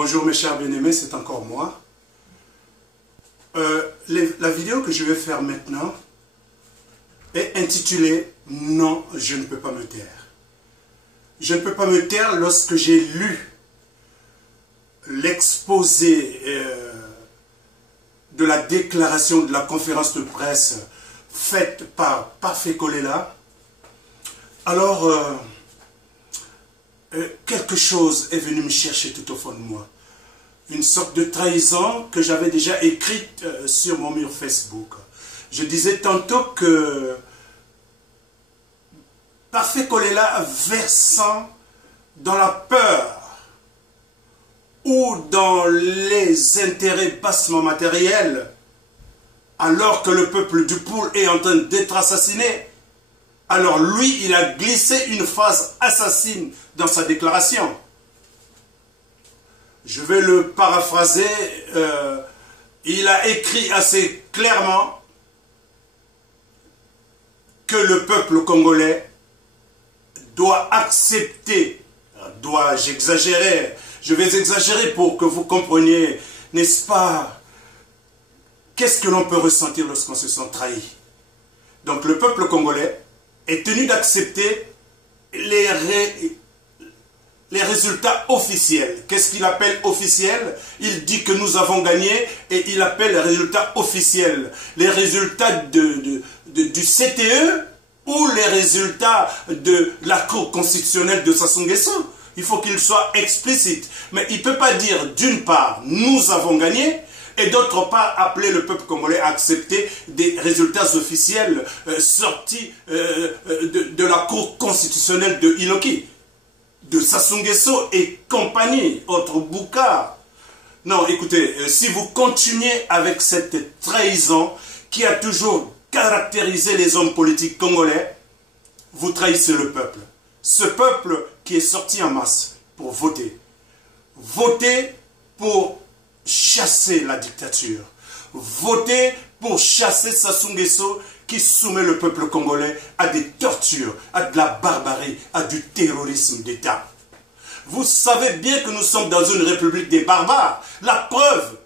Bonjour mes chers bien-aimés, c'est encore moi. La vidéo que je vais faire maintenant est intitulée « Non, je ne peux pas me taire ». Je ne peux pas me taire lorsque j'ai lu l'exposé de la déclaration de la conférence de presse faite par Parfait Kolela. Alors, quelque chose est venu me chercher tout au fond de moi. Une sorte de trahison que j'avais déjà écrite sur mon mur Facebook. Je disais tantôt que Parfait Kolela versant dans la peur ou dans les intérêts bassement matériels, alors que le peuple du Poul est en train d'être assassiné, alors lui, il a glissé une phrase assassine dans sa déclaration. Je vais le paraphraser. Il a écrit assez clairement que le peuple congolais doit accepter, j'exagérer, je vais exagérer pour que vous compreniez, n'est-ce pas, qu'est-ce que l'on peut ressentir lorsqu'on se sent trahi. Donc le peuple congolais est tenu d'accepter les résultats officiels. Qu'est-ce qu'il appelle officiel? Il dit que nous avons gagné et il appelle les résultats officiels. Les résultats du CTE ou les résultats de la Cour constitutionnelle de Sassou Nguesso. Il faut qu'il soit explicite. Mais il ne peut pas dire d'une part, nous avons gagné, et d'autre part, appeler le peuple congolais à accepter des résultats officiels sortis de la Cour constitutionnelle de Iloki, de Sassou Nguesso et compagnie, autres boucards. Non, écoutez, si vous continuez avec cette trahison qui a toujours caractérisé les hommes politiques congolais, vous trahissez le peuple. Ce peuple qui est sorti en masse pour voter. Voter pour chasser la dictature. Voter pour chasser Sassou Nguesso qui soumet le peuple congolais à des tortures, à de la barbarie, à du terrorisme d'État. Vous savez bien que nous sommes dans une république des barbares. La preuve.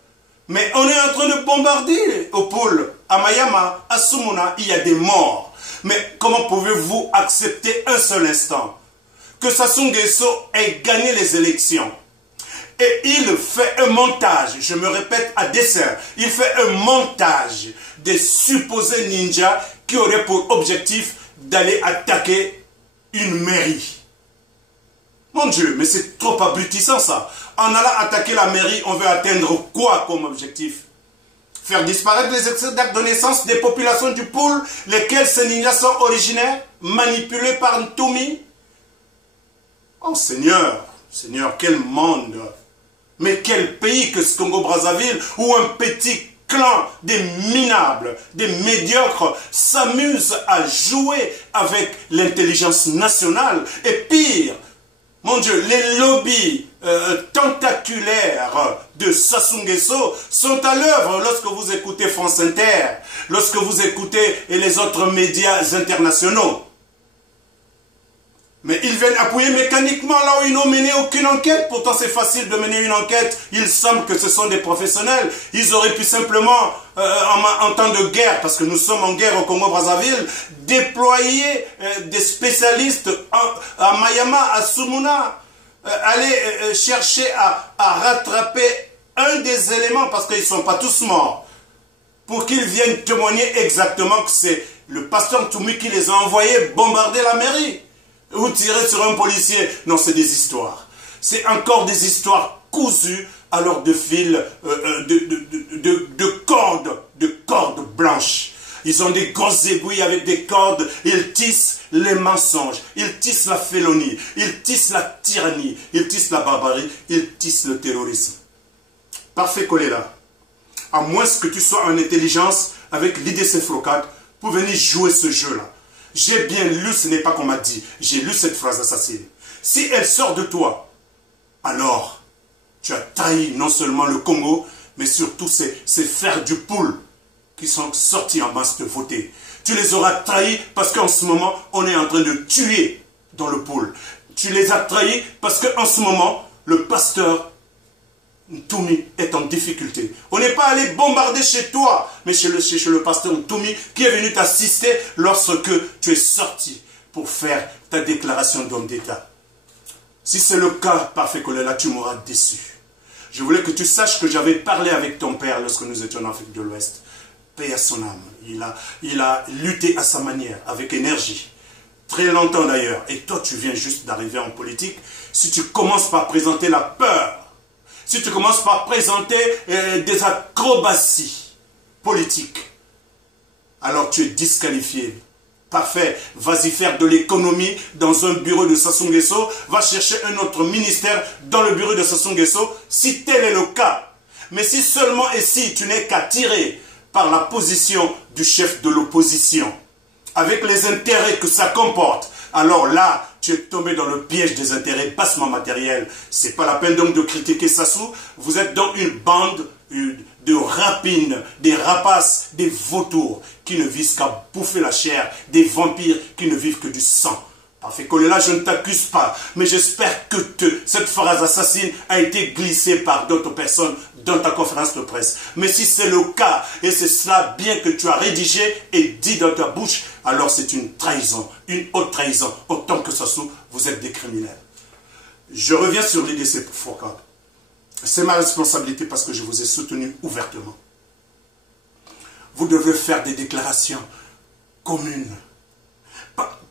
Mais on est en train de bombarder au Poul, à Mayama, à Sumuna, il y a des morts. Mais comment pouvez-vous accepter un seul instant que Sassou Nguesso ait gagné les élections? Et il fait un montage, je me répète à dessein, il fait un montage des supposés ninjas qui auraient pour objectif d'aller attaquer une mairie. Mon Dieu, mais c'est trop abrutissant ça. En allant attaquer la mairie, on veut atteindre quoi comme objectif? Faire disparaître les extraits d'actes de naissance des populations du Poul, lesquels ces ninjas sont originaires, manipulés par Ntoumi? Oh Seigneur, Seigneur, quel monde! Mais quel pays que ce Congo-Brazzaville où un petit clan des minables, des médiocres s'amuse à jouer avec l'intelligence nationale. Et pire, mon Dieu, les lobbies tentaculaires de Sassou Nguesso sont à l'œuvre lorsque vous écoutez France Inter, lorsque vous écoutez les autres médias internationaux. Mais ils viennent appuyer mécaniquement là où ils n'ont mené aucune enquête. Pourtant c'est facile de mener une enquête. Il semble que ce sont des professionnels. Ils auraient pu simplement, en temps de guerre, parce que nous sommes en guerre au Congo-Brazzaville, déployer des spécialistes à Mayama, à Sumuna, aller chercher à rattraper un des éléments, parce qu'ils ne sont pas tous morts, pour qu'ils viennent témoigner exactement que c'est le pasteur Ntoumi qui les a envoyés bombarder la mairie. Ou tirer sur un policier. Non, c'est des histoires. C'est encore des histoires cousues alors de fils, de cordes blanches. Ils ont des grosses aiguilles avec des cordes. Ils tissent les mensonges. Ils tissent la félonie. Ils tissent la tyrannie. Ils tissent la barbarie. Ils tissent le terrorisme. Parfait Kolela. À moins que tu sois en intelligence avec l'IDC Flocade pour venir jouer ce jeu-là. J'ai bien lu, ce n'est pas qu'on m'a dit. J'ai lu cette phrase assassine. Si elle sort de toi, alors tu as trahi non seulement le Congo, mais surtout ces fers du Poul qui sont sortis en masse de voter. Tu les auras trahis parce qu'en ce moment, on est en train de tuer dans le Poul. Tu les as trahis parce qu'en ce moment, le pasteur Ntoumi est en difficulté. On n'est pas allé bombarder chez toi, mais chez le pasteur Ntoumi qui est venu t'assister lorsque tu es sorti pour faire ta déclaration d'homme d'État. Si c'est le cas, Parfait Kolela, tu m'auras déçu. Je voulais que tu saches que j'avais parlé avec ton père lorsque nous étions en Afrique de l'Ouest. Paix à son âme. Il a lutté à sa manière, avec énergie. Très longtemps d'ailleurs. Et toi, tu viens juste d'arriver en politique. Si tu commences par présenter la peur, si tu commences par présenter des acrobaties politiques, alors tu es disqualifié. Parfait, vas-y faire de l'économie dans un bureau de Sassou Nguesso, va chercher un autre ministère dans le bureau de Sassou Nguesso, si tel est le cas. Mais si seulement et si tu n'es qu'attiré par la position du chef de l'opposition, avec les intérêts que ça comporte, alors là, tu es tombé dans le piège des intérêts bassement matériels. C'est pas la peine donc de critiquer Sassou. Vous êtes dans une bande de rapines, des rapaces, des vautours qui ne visent qu'à bouffer la chair, des vampires qui ne vivent que du sang. Parfait Kolela, je ne t'accuse pas, mais j'espère que cette phrase assassine a été glissée par d'autres personnes dans ta conférence de presse. Mais si c'est le cas, et c'est cela bien que tu as rédigé et dit dans ta bouche, alors c'est une trahison, une haute trahison. Autant que Sassou, vous êtes des criminels. Je reviens sur l'IDC Fourcade. C'est ma responsabilité parce que je vous ai soutenu ouvertement. Vous devez faire des déclarations communes.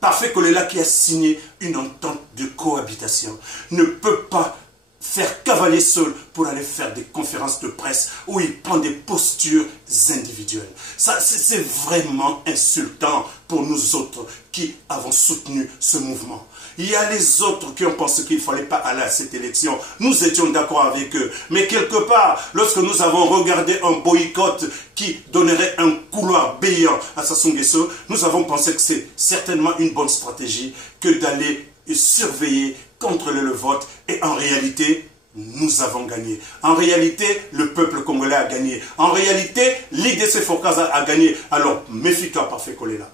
Parfait Kolela qui a signé une entente de cohabitation ne peut pas faire cavalier seul pour aller faire des conférences de presse où il prend des postures individuelles. Ça, c'est vraiment insultant pour nous autres qui avons soutenu ce mouvement. Il y a les autres qui ont pensé qu'il ne fallait pas aller à cette élection. Nous étions d'accord avec eux. Mais quelque part, lorsque nous avons regardé un boycott qui donnerait un couloir béant à Sassou Nguesso, nous avons pensé que c'est certainement une bonne stratégie que d'aller surveiller, contrôler le vote. Et en réalité, nous avons gagné. En réalité, le peuple congolais a gagné. En réalité, l'IDC Fourcade a gagné. Alors, méfie-toi, Parfait Kolela.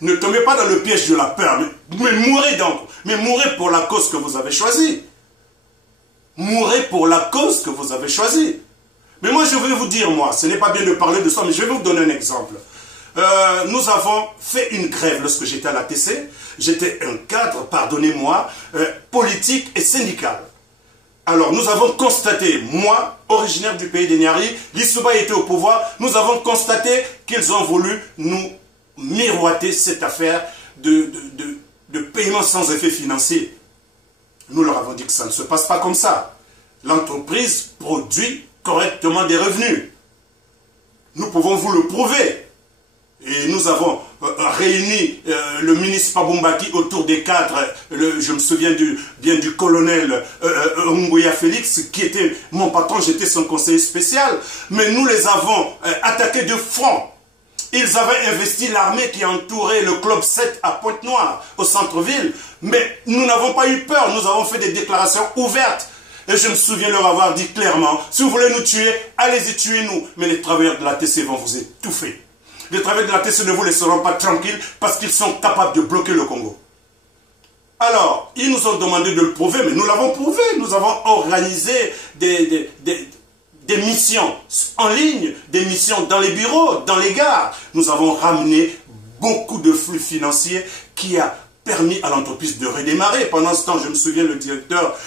Ne tombez pas dans le piège de la peur, mais mourrez donc. Mais mourrez pour la cause que vous avez choisie. Mourrez pour la cause que vous avez choisie. Mais moi, je vais vous dire, moi, ce n'est pas bien de parler de ça, mais je vais vous donner un exemple. Nous avons fait une grève lorsque j'étais à la TC. J'étais un cadre, pardonnez-moi, politique et syndical. Alors, nous avons constaté, moi, originaire du pays des Niari, l'Issouba était au pouvoir, nous avons constaté qu'ils ont voulu nous miroiter cette affaire de paiement sans effet financier. Nous leur avons dit que ça ne se passe pas comme ça. L'entreprise produit correctement des revenus. Nous pouvons vous le prouver. Et nous avons réuni le ministre Pabumbaki autour des cadres, je me souviens bien du colonel Nguya Félix, qui était mon patron, j'étais son conseiller spécial, mais nous les avons attaqués de front. Ils avaient investi l'armée qui entourait le club 7 à Pointe-Noire, au centre-ville, mais nous n'avons pas eu peur, nous avons fait des déclarations ouvertes. Et je me souviens leur avoir dit clairement, si vous voulez nous tuer, allez-y, tuez-nous, mais les travailleurs de la TC vont vous étouffer. Les travailleurs de la TC ne vous laisseront pas tranquilles parce qu'ils sont capables de bloquer le Congo. Alors, ils nous ont demandé de le prouver, mais nous l'avons prouvé. Nous avons organisé des missions en ligne, des missions dans les bureaux, dans les gares. Nous avons ramené beaucoup de flux financiers qui a permis à l'entreprise de redémarrer. Pendant ce temps, je me souviens, le directeur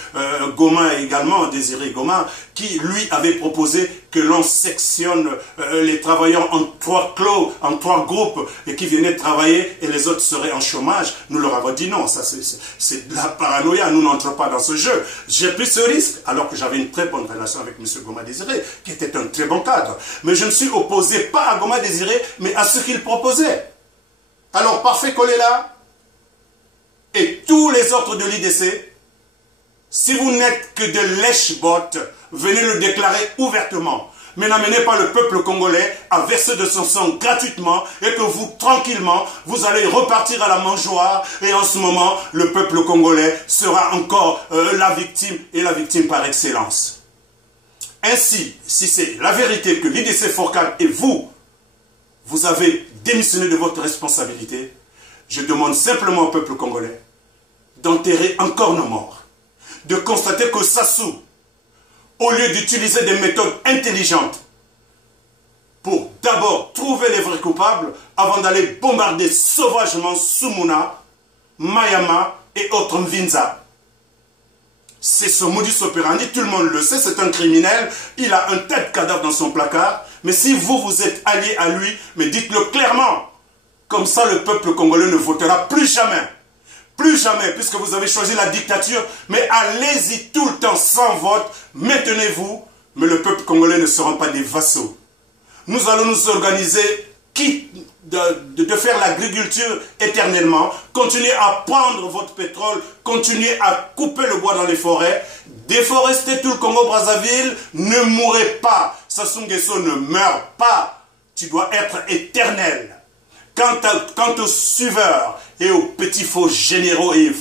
Goma également, Désiré Goma, qui lui avait proposé que l'on sectionne les travailleurs en 3 clos, en 3 groupes, et qui venaient travailler et les autres seraient en chômage. Nous leur avons dit non, ça c'est de la paranoïa, nous n'entrons pas dans ce jeu. J'ai pris ce risque, alors que j'avais une très bonne relation avec M. Goma Désiré, qui était un très bon cadre. Mais je me suis opposé pas à Goma Désiré, mais à ce qu'il proposait. Alors, Parfait Kolela et tous les autres de l'IDC, si vous n'êtes que de lèche-bottes, venez le déclarer ouvertement. Mais n'amenez pas le peuple congolais à verser de son sang gratuitement et que vous, tranquillement, vous allez repartir à la mangeoire et en ce moment, le peuple congolais sera encore la victime et la victime par excellence. Ainsi, si c'est la vérité que l'IDC Fourcade et vous avez démissionné de votre responsabilité, je demande simplement au peuple congolais d'enterrer encore nos morts, de constater que Sassou, au lieu d'utiliser des méthodes intelligentes pour d'abord trouver les vrais coupables avant d'aller bombarder sauvagement Sumuna, Mayama et autres Mvinza. C'est ce modus operandi, tout le monde le sait, c'est un criminel, il a un tas de cadavres dans son placard, mais si vous êtes allié à lui, mais dites-le clairement, comme ça le peuple congolais ne votera plus jamais. Plus jamais, puisque vous avez choisi la dictature, mais allez-y tout le temps sans vote, maintenez-vous, mais le peuple congolais ne sera pas des vassaux. Nous allons nous organiser, quitte de faire l'agriculture éternellement, continuer à prendre votre pétrole, continuer à couper le bois dans les forêts, déforester tout le Congo-Brazzaville, ne mourrez pas. Sassou Nguesso ne meurt pas. Tu dois être éternel. Quant aux suiveurs et aux petits faux généraux et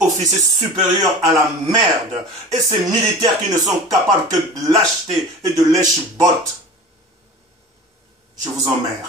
officiers supérieurs à la merde, et ces militaires qui ne sont capables que de lâcheté et de lèche-botte, je vous emmerde.